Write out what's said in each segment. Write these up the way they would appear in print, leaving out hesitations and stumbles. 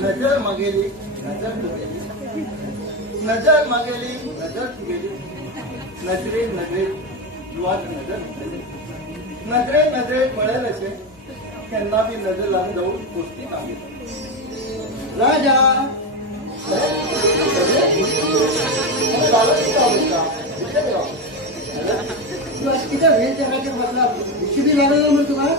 नजर मागेली नजर तुगेली नजर मागेली नजर तुगेली नजरे नजरे युवाक नजर नजरे नजरे पळेल असे केन्ना बी नजर लागून जाऊन गोष्टी सांगे राजा किती वेळ जगाच्या बदला शिबी लागला म्हणून तुम्हाला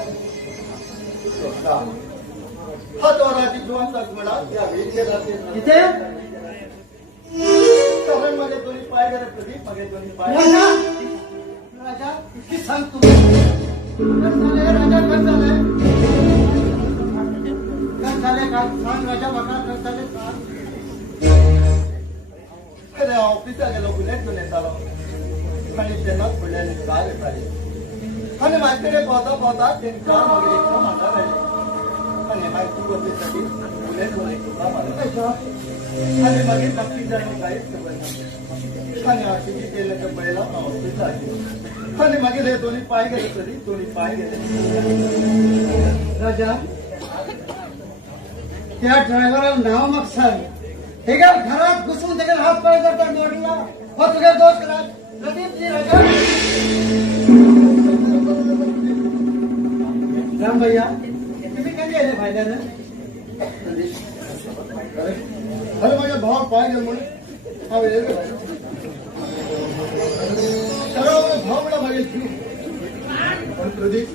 हा तो राजी जीवनचा घोडा या वेळचे राहते इथे मध्ये दोन्ही पाय गेले प्रदीप मागे दोन्ही पाय राजा राजा किती सांग तुम्ही राजा काय झालंय काय झाले काय सांग राजा बघा काय झाले सांग अरे ऑफिसात गेलो बुलेट घेऊन येतालो आणि त्यांनाच पडल्याने काय येताले आणि माझ्याकडे पाहता पाहता त्यांनी कार मागे एकदा मांडा राहिले आणि माहिती गोष्टीसाठी बुलेट घेऊन एकदा मारला आणि मागे नक्की जाणून काहीच आणि अशी केलं तर पहिला ऑफिस आहे आणि मागे हे दोन्ही पाय गेले तरी दोन्ही पाय गेले राजा त्या ड्रायव्हरला नाव मग सांग हे काय घरात घुसून त्याच्या हात पाय करतात मोडला हो तुझे दोस्त करा प्रदीपजी राजा राम भैया तुम्ही कधी आले फायद्यानं अरे माझ्या भाव पाय गेले म्हणून हा वेळ भाव मला मागेल पण प्रदीप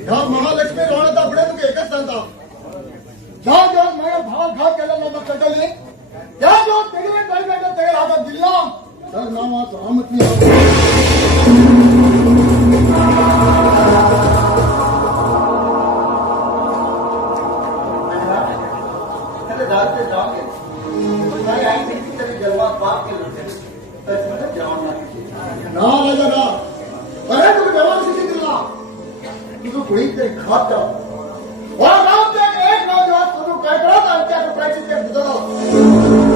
ह्या महालक्ष्मी राहण्याचा पुढे तुम्ही एकच सांगता ज्या ज्या माझ्या भाव घाव केला मग कटले त्या जो तेगले टाईम तेगेला हातात दिला तर नावात रामती जाते जाओ नाही आई कितीतरी जन्मात बाप केलं तर मला जेवण लागते ना राजा ना अरे तुम्ही जेवण किती दिला तुझं कोणीतरी खात जाऊ गाव ते एक गाव जेव्हा तुम्ही काय करत आणि त्या कपड्याची ते बुजवलं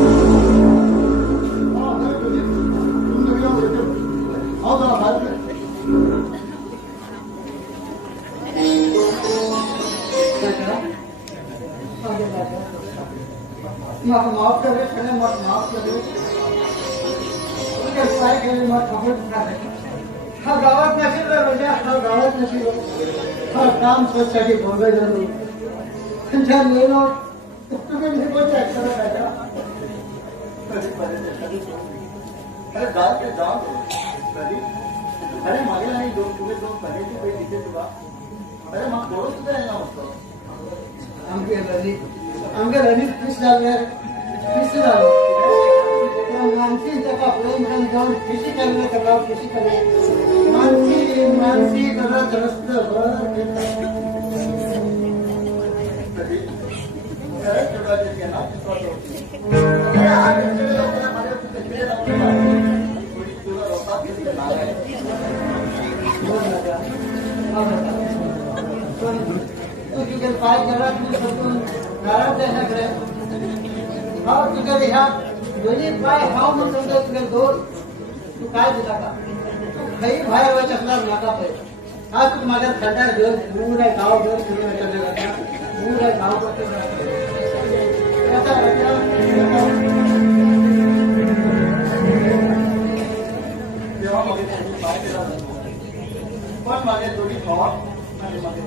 माफ करे माफ करे काय केले मग खबर हा गावात नसेल म्हणजे हा गावात नसेल हा काम स्वच्छसाठी बघायचं त्यांच्या लेलो तुम्ही कोणत्या करायचा अरे गाव ते जाऊ अरे मागे नाही तुम्ही दोन कलेची पैसे तिथे तुला अरे मग दोन सुद्धा यायला होतं आमगे रनिंग फिश झालं फिश झालं मानसी त्याचा प्रेम जाऊन फिशी करणे करावं फिशी करणे मानसी करत रस्त तुझे पाय घरात घरात जाण्याकडे हा तुझ्या ह्या दोन्ही पाय हाव म्हणून समजा तुझे दोन तू काय दिला का तू काही बाहेर व्हायचं असणार नाका पाहिजे हा तू माझ्या थंडा घेऊन मूड आहे गाव घेऊन तुम्ही मूड आहे गाव करतो तेव्हा मागे पाय केला पण मागे थोडी हवा आणि मागे